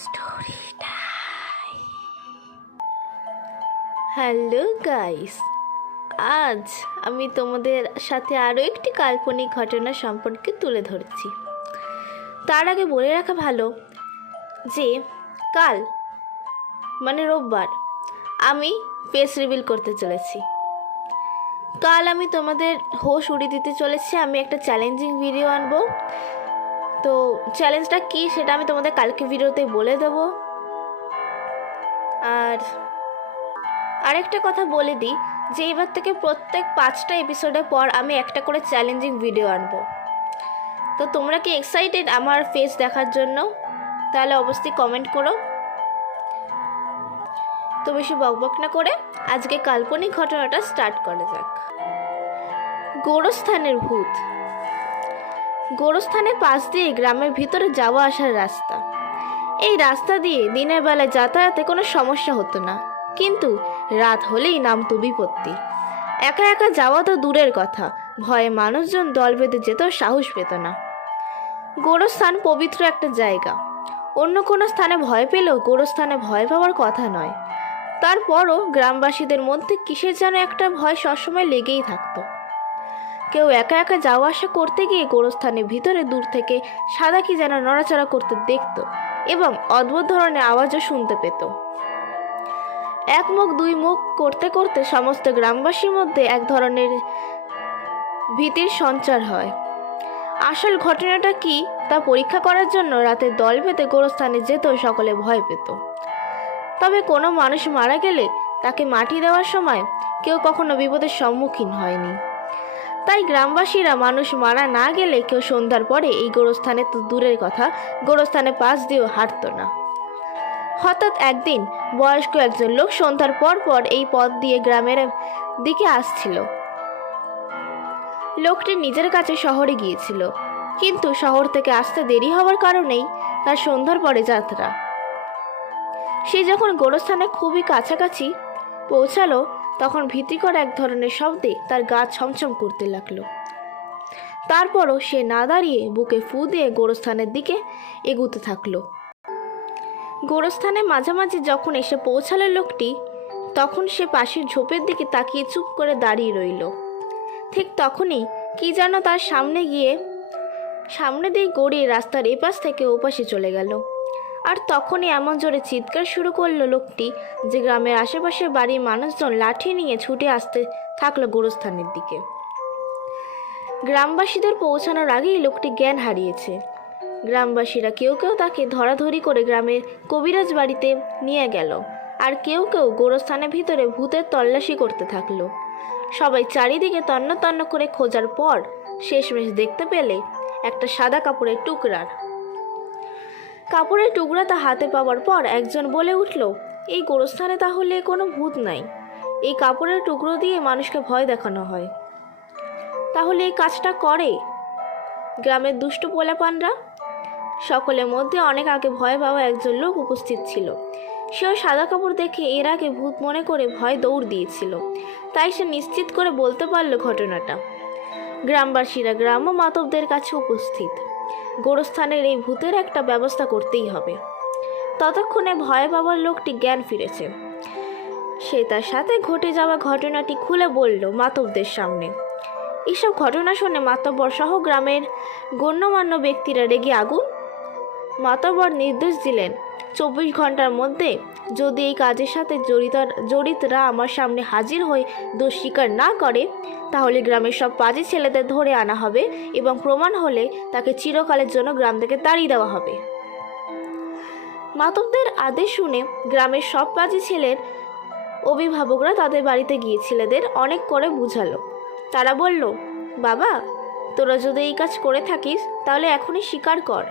Story time. Hello guys, আজ আমি তোমাদের সাথে আরও একটি কাল্পনিক ঘটনা সম্পর্কে তুলে ধরছি। তার আগে বলে রাখা ভালো যে কাল মানে রোববার আমি ফেস রিভিল করতে চলেছি। কাল আমি তোমাদের হোশ উড়িয়ে দিতে চলেছি। আমি একটা চ্যালেঞ্জিং ভিডিও আনবো। তো চ্যালেঞ্জটা কী সেটা আমি তোমাদের কালকে ভিডিওতে বলে দেবো। আর আরেকটা কথা বলে দিই যে এবার থেকে প্রত্যেক 5টা এপিসোডের পর আমি একটা করে চ্যালেঞ্জিং ভিডিও আনবো। তো তোমরা কি এক্সাইটেড আমার ফেস দেখার জন্য? তাহলে অবশ্যই কমেন্ট করো। তো বেশি বকবক না করে আজকে কাল্পনিক ঘটনাটা স্টার্ট করা যাক। গোরস্থানের ভূত। গোরস্থানের পাশ দিয়ে গ্রামের ভিতরে যাওয়া আসার রাস্তা। এই রাস্তা দিয়ে দিনের বেলায় যাতায়াতে কোনো সমস্যা হতো না, কিন্তু রাত হলেই নামতো বিপত্তি। একা একা যাওয়া তো দূরের কথা, ভয়ে মানুষজন দল বেঁধে যেতেও সাহস পেত না। গোরস্থান পবিত্র একটা জায়গা। অন্য কোনো স্থানে ভয় পেলেও গোরস্থানে ভয় পাওয়ার কথা নয়। তারপরও গ্রামবাসীদের মধ্যে কিসের যেন একটা ভয় সবসময় লেগেই থাকতো। কেউ একা একা যাওয়া আসা করতে গিয়ে গোরস্থানের ভিতরে দূর থেকে সাদা কি যেন নড়াচড়া করতে দেখত এবং অদ্ভুত ধরনের আওয়াজও শুনতে পেত। এক মুখ দুই মুখ করতে করতে সমস্ত গ্রামবাসীর মধ্যে এক ধরনের ভীতির সঞ্চার হয়। আসল ঘটনাটা কি তা পরীক্ষা করার জন্য রাতে দল বেঁধে গোরস্থানে যেত সকলে ভয় পেত। তবে কোনো মানুষ মারা গেলে তাকে মাটি দেওয়ার সময় কেউ কখনো বিপদের সম্মুখীন হয়নি। তাই গ্রামবাসীরা মানুষ মারা না গেলে কেউ সন্ধ্যার পরে এই গোরস্থানে তো দূরের কথা, গোরস্থানের পাশ দিয়েও হাঁটত না। হঠাৎ একদিন বয়স্ক একজন লোক সন্ধ্যার পর পর এই পথ দিয়ে গ্রামের দিকে আসছিল। লোকটি নিজের কাছে শহরে গিয়েছিল, কিন্তু শহর থেকে আসতে দেরি হওয়ার কারণেই তার সন্ধ্যার পরে যাত্রা। সে যখন গোরস্থানে খুবই কাছাকাছি পৌঁছালো তখন ভীতিকর এক ধরনের শব্দে তার গা ছমছম করতে লাগলো। তারপরও সে না দাঁড়িয়ে বুকে ফু দিয়ে গোরস্থানের দিকে এগুতে থাকলো। গোরস্থানের মাঝামাঝি যখন এসে পৌঁছালো লোকটি, তখন সে পাশের ঝোপের দিকে তাকিয়ে চুপ করে দাঁড়িয়ে রইল। ঠিক তখনই কি যেন তার সামনে দিয়ে গড়িয়ে রাস্তার এপাশ থেকে ওপাশে চলে গেল। আর তখনই এমন জোরে চিৎকার শুরু করলো লোকটি যে গ্রামের আশেপাশের বাড়ির মানুষজন লাঠি নিয়ে ছুটে আসতে থাকলো গোরস্থানের দিকে। গ্রামবাসীদের পৌঁছানোর আগেই লোকটি জ্ঞান হারিয়েছে। গ্রামবাসীরা কেউ কেউ তাকে ধরাধরি করে গ্রামের কবিরাজ বাড়িতে নিয়ে গেল, আর কেউ কেউ গোরস্থানের ভিতরে ভূতের তল্লাশি করতে থাকলো। সবাই চারিদিকে তন্ন তন্ন করে খোঁজার পর শেষমেশ দেখতে পেলে একটা সাদা কাপড়ের টুকরাটা হাতে পাওয়ার পর একজন বলে উঠল, এই গোরস্থানে তাহলে কোনো ভূত নাই। এই কাপড়ের টুকরো দিয়ে মানুষকে ভয় দেখানো হয়। তাহলে এই কাজটা করে গ্রামের দুষ্ট পোলাপানরা। সকলের মধ্যে অনেক আগে ভয় পাওয়া একজন লোক উপস্থিত ছিল। সেও সাদা কাপড় দেখে এর আগে ভূত মনে করে ভয় দৌড় দিয়েছিল, তাই সে নিশ্চিত করে বলতে পারল ঘটনাটা। গ্রামবাসীরা গ্রাম্য মাতব্দের কাছে উপস্থিত। গোরস্থানের এই ভূতের একটা ব্যবস্থা করতেই হবে। ততক্ষণে ভয় পাওয়ার লোকটি জ্ঞান ফিরেছে। সে তার সাথে ঘটে যাওয়া ঘটনাটি খুলে বলল মাতব্দের সামনে। এসব ঘটনা শুনে মাতব্বর সহ গ্রামের গণ্যমান্য ব্যক্তিরা রেগে আগুন। মাতব্বর নির্দেশ দিলেন, 24 ঘন্টার মধ্যে যদি এই কাজের সাথে জড়িতরা আমার সামনে হাজির হয়ে দোষ স্বীকার না করে, তাহলে গ্রামের সব পাজি ছেলেদের ধরে আনা হবে এবং প্রমাণ হলে তাকে চিরকালের জন্য গ্রাম থেকে তাড়িয়ে দেওয়া হবে। মাতব্বরের আদেশ শুনে গ্রামের সব পাজি ছেলের অভিভাবকরা তাদের বাড়িতে গিয়ে ছেলেদের অনেক করে বুঝালো। তারা বলল, বাবা, তোরা যদি এই কাজ করে থাকিস তাহলে এখনই স্বীকার কর।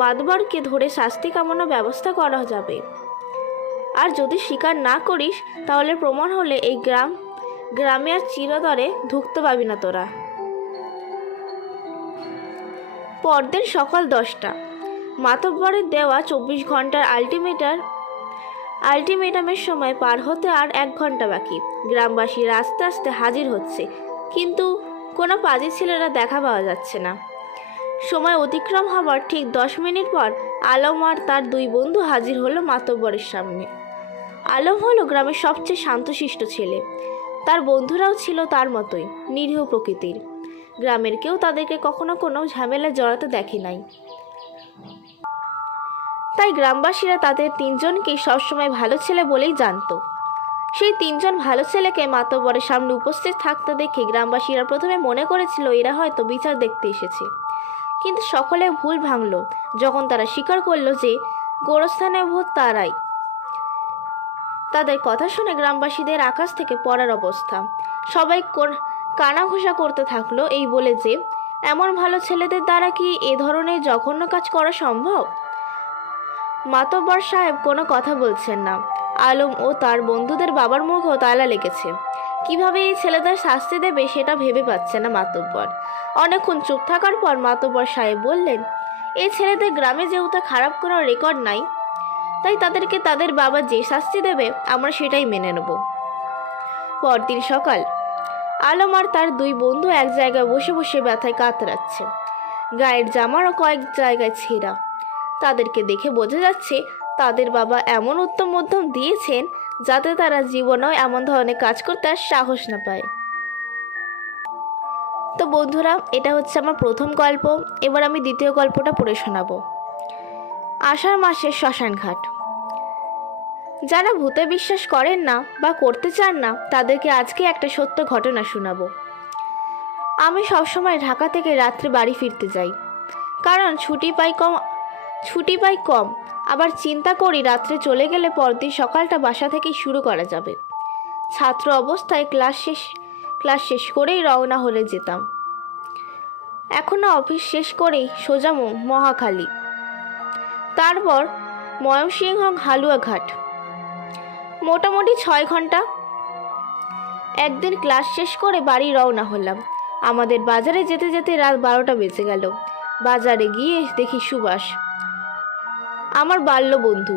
মাতবরকে ধরে শাস্তি কামানোর ব্যবস্থা করা যাবে, আর যদি স্বীকার না করিস তাহলে প্রমাণ হলে এই গ্রামে আর চিরতরে ঢুকতে পাবি না তোরা। পরদিন সকাল 10টা। মাতব্বরের দেওয়া 24 ঘন্টার আলটিমেটামের সময় পার হতে আর 1 ঘন্টা বাকি। গ্রামবাসীরা আস্তে আস্তে হাজির হচ্ছে, কিন্তু কোনো পাজি ছেলেরা দেখা পাওয়া যাচ্ছে না। সময় অতিক্রম হবার ঠিক 10 মিনিট পর আলম আর তার দুই বন্ধু হাজির হলো মাতব্বরের সামনে। আলম হলো গ্রামের সবচেয়ে শান্তশিষ্ট ছেলে। তার বন্ধুরাও ছিল তার মতোই নিরীহ প্রকৃতির। গ্রামের কেউ তাদেরকে কখনো কোনো ঝামেলায় জড়াতে দেখে নাই। তাই গ্রামবাসীরা তাদের তিনজনকেই সবসময় ভালো ছেলে বলেই জানত। সেই তিনজন ভালো ছেলেকে মাতব্বরের সামনে উপস্থিত থাকতে দেখে গ্রামবাসীরা প্রথমে মনে করেছিল এরা হয়তো বিচার দেখতে এসেছে, কিন্তু সকলে ভুল ভাঙল যখন তারা স্বীকার করলো যে গোরস্থানে ভূত তারাই। তাদের কথা শুনে গ্রামবাসীদের আকাশ থেকে পড়ার অবস্থা। সবাই কানাঘুষা করতে থাকলো এই বলে যে এমন ভালো ছেলেদের দ্বারা কি এ ধরনের জঘন্য কাজ করা সম্ভব। মাতব্বর সাহেব কোনো কথা বলছেন না। আলম ও তার বন্ধুদের বাবার মুখেও তালা লেগেছে। কিভাবে এই ছেলেদের শাস্তি দেবে সেটা ভেবে পাচ্ছে না মাতব্বর। অনেকক্ষণ চুপ থাকার পর মাতব্বর সাহেব বললেন, এই ছেলেদের গ্রামে যেহেতু খারাপ কোনো রেকর্ড নাই, তাই তাদেরকে তাদের বাবা যে শাস্তি দেবে আমরা সেটাই মেনে নেব। পরদিন সকাল, আলম আর তার দুই বন্ধু এক জায়গায় বসে বসে ব্যথায় কাতরাচ্ছে। গায়ের জামারও কয়েক জায়গায় ছেঁড়া। তাদেরকে দেখে বোঝা যাচ্ছে তাদের বাবা এমন উত্তম মধ্যম দিয়েছেন যাতে তারা জীবনেও এমন ধরনের কাজ করতে আর সাহস না পায়। তো বন্ধুরা, এটা হচ্ছে আমার প্রথম গল্প। এবার আমি দ্বিতীয় গল্পটা পড়ে শোনাবো। আষাঢ় মাসের শ্মশানঘাট। যারা ভূতে বিশ্বাস করেন না বা করতে চান না তাদেরকে আজকে একটা সত্য ঘটনা শোনাবো। আমি সবসময় ঢাকা থেকে রাত্রে বাড়ি ফিরতে যাই, কারণ ছুটি পাই কম। আবার চিন্তা করি রাত্রে চলে গেলে পরদিন সকালটা বাসা থেকেই শুরু করা যাবে। ছাত্র অবস্থায় ক্লাস শেষ করেই রওনা হলে যেতাম। এখনও অফিস শেষ করেই সোজা মহাখালী, তারপর ময়মনসিংহ হালুয়াঘাট, মোটামুটি 6 ঘন্টা। একদিন ক্লাস শেষ করে বাড়ি রওনা হলাম। আমাদের বাজারে যেতে যেতে রাত 12টা বেজে গেল। বাজারে গিয়ে দেখি সুভাষ, আমার বাল্য বন্ধু।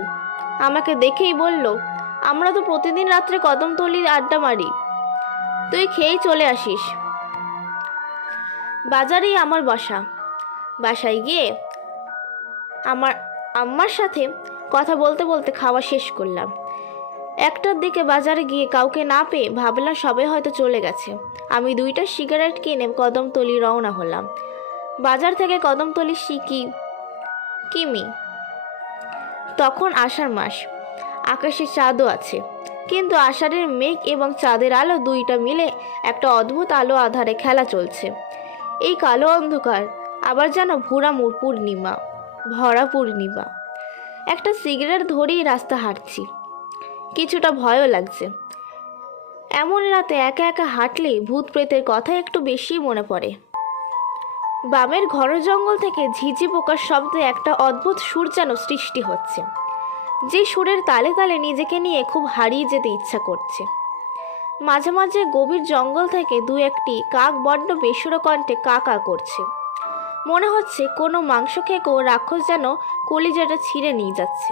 আমাকে দেখেই বলল, আমরা তো প্রতিদিন রাত্রে কদমতলি আড্ডা মারি, তুই খেয়েই চলে আসিস। বাজারেই আমার বাসা। বাসায় গিয়ে আমার আম্মার সাথে কথা বলতে বলতে খাওয়া শেষ করলাম। 1টার দিকে বাজারে গিয়ে কাউকে না পেয়ে ভাবলাম সবাই হয়তো চলে গেছে। আমি 2টা সিগারেট কিনে কদমতলি রওনা হলাম। বাজার থেকে কদমতলি কিমি। তখন আষাঢ় মাস, আকাশে চাঁদও আছে, কিন্তু আষাঢ়ের মেঘ এবং চাঁদের আলো দুইটা মিলে একটা অদ্ভুত আলো আধারে খেলা চলছে। এই কালো অন্ধকার আবার যেন ভরা পূর্ণিমা। একটা সিগারেট ধরেই রাস্তা হাঁটছি, কিছুটা ভয়ও লাগছে। এমন রাতে একা একা হাঁটলে ভূত প্রেতের কথা একটু বেশি মনে পড়ে। বামের ঘর জঙ্গল থেকে ঝিঝি পোকার শব্দে একটা অদ্ভুত সুর যেন সৃষ্টি হচ্ছে, যে সুরের তালে তালে নিজেকে নিয়ে খুব হারিয়ে যেতে ইচ্ছা করছে। মাঝে মাঝে গভীর জঙ্গল থেকে 2-1টি কাক বড্ড বেসুরো কণ্ঠে কা কা করছে। মনে হচ্ছে কোনো মাংস খেকো রাক্ষস যেন কলিজাটা ছিঁড়ে নিয়ে যাচ্ছে।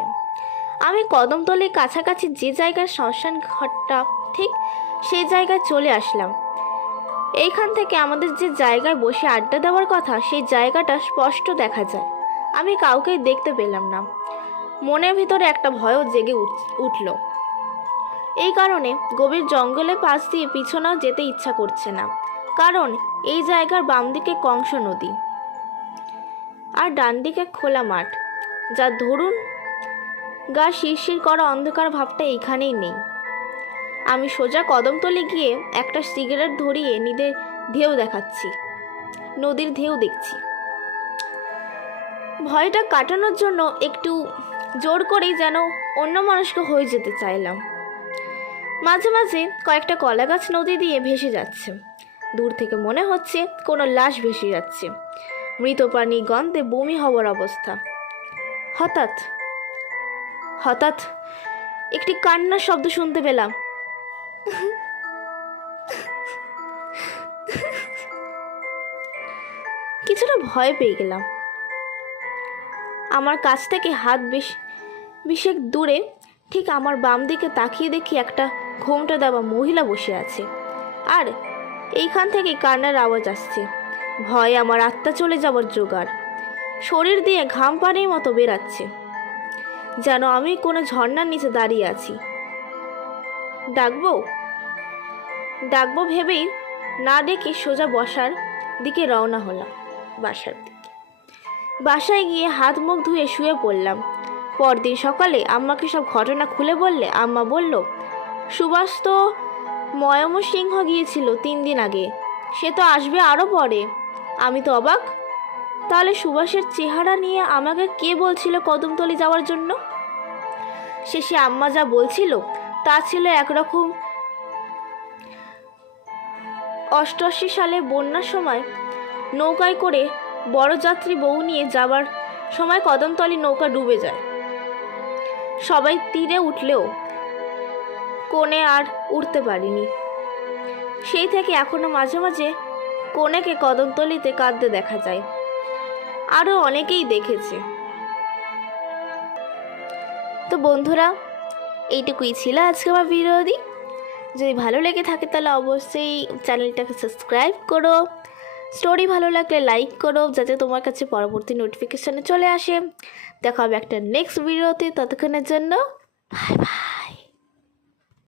আমি কদমতলির কাছাকাছি যে জায়গার শ্মশান ঘাটটা, ঠিক সেই জায়গায় চলে আসলাম। এইখান থেকে আমাদের যে জায়গায় বসে আড্ডা দেওয়ার কথা সেই জায়গাটা স্পষ্ট দেখা যায়। আমি কাউকেই দেখতে পেলাম না। মনের ভিতরে একটা ভয়ও জেগে উঠল। এই কারণে গভীর জঙ্গলে পাশ দিয়ে পিছনেও যেতে ইচ্ছা করছে না, কারণ এই জায়গার বাম দিকে কংস নদী আর ডান দিকে খোলা মাঠ, যার ধরুন গা শিরশির করা অন্ধকার ভাবটা এইখানেই নেই। আমি সোজা কদমতলি গিয়ে একটা সিগারেট ধরিয়ে নদীর ঢেউ দেখছি। ভয়টা কাটানোর জন্য একটু জোর করেই যেন অন্য মানুষকে হয়ে যেতে চাইলাম। মাঝে মাঝে কয়েকটা কলা গাছ নদী দিয়ে ভেসে যাচ্ছে। দূর থেকে মনে হচ্ছে কোনো লাশ ভেসে যাচ্ছে। মৃত প্রাণী গন্ধে বমি হওয়ার অবস্থা। হঠাৎ একটি কান্নার শব্দ শুনতে পেলাম। কিছুটা ভয় পেয়ে গেলাম। আমার কাছ থেকে হাত বিশেক দূরে ঠিক আমার বাম দিকে তাকিয়ে দেখি একটা ঘোমটা দেওয়া মহিলা বসে আছে, আর এইখান থেকে কান্নার আওয়াজ আসছে। ভয়ে আমার আত্মা চলে যাবার জোগাড়। শরীর দিয়ে ঘাম পানির মতো বেরাচ্ছে, যেন আমি কোনো ঝর্ণার নিচে দাঁড়িয়ে আছি। ডাকবো ডাকবো ভেবেই না ডেকে সোজা বসার দিকে রওনা হলাম। বাসায় গিয়ে হাত মুখ ধুয়ে শুয়ে পড়লাম। পরদিন সকালে আম্মাকে সব ঘটনা খুলে বললে আম্মা বলল, সুভাষ তো ময়মনসিংহ গিয়েছিল 3 দিন আগে, সে তো আসবে আরও পরে। আমি তো অবাক। তাহলে সুভাষের চেহারা নিয়ে আমাকে কে বলছিল কদমতলি যাওয়ার জন্য? শেষে আম্মা যা বলছিল তা ছিল একরকম 88 সালে বন্যার সময় নৌকায় করে বড় যাত্রী বউ নিয়ে যাবার সময় কদমতলি নৌকা ডুবে যায়। সবাই তীরে উঠলেও কোণে আর উঠতে পারিনি। সেই থেকে এখনো মাঝে মাঝে কোণেকে কদমতলিতে কাঁদতে দেখা যায়। আরও অনেকেই দেখেছে। তো বন্ধুরা, এইটুকুই ছিল আজকে আমার ভিডিওটি। যদি ভালো লেগে থাকে তাহলে অবশ্যই চ্যানেলটাকে সাবস্ক্রাইব করো। স্টোরি ভালো লাগলে লাইক করো, যাতে তোমার কাছে পরবর্তী নোটিফিকেশানে চলে আসে। দেখা হবে একটা নেক্সট ভিডিওতে। ততক্ষণের জন্য বাই বাই।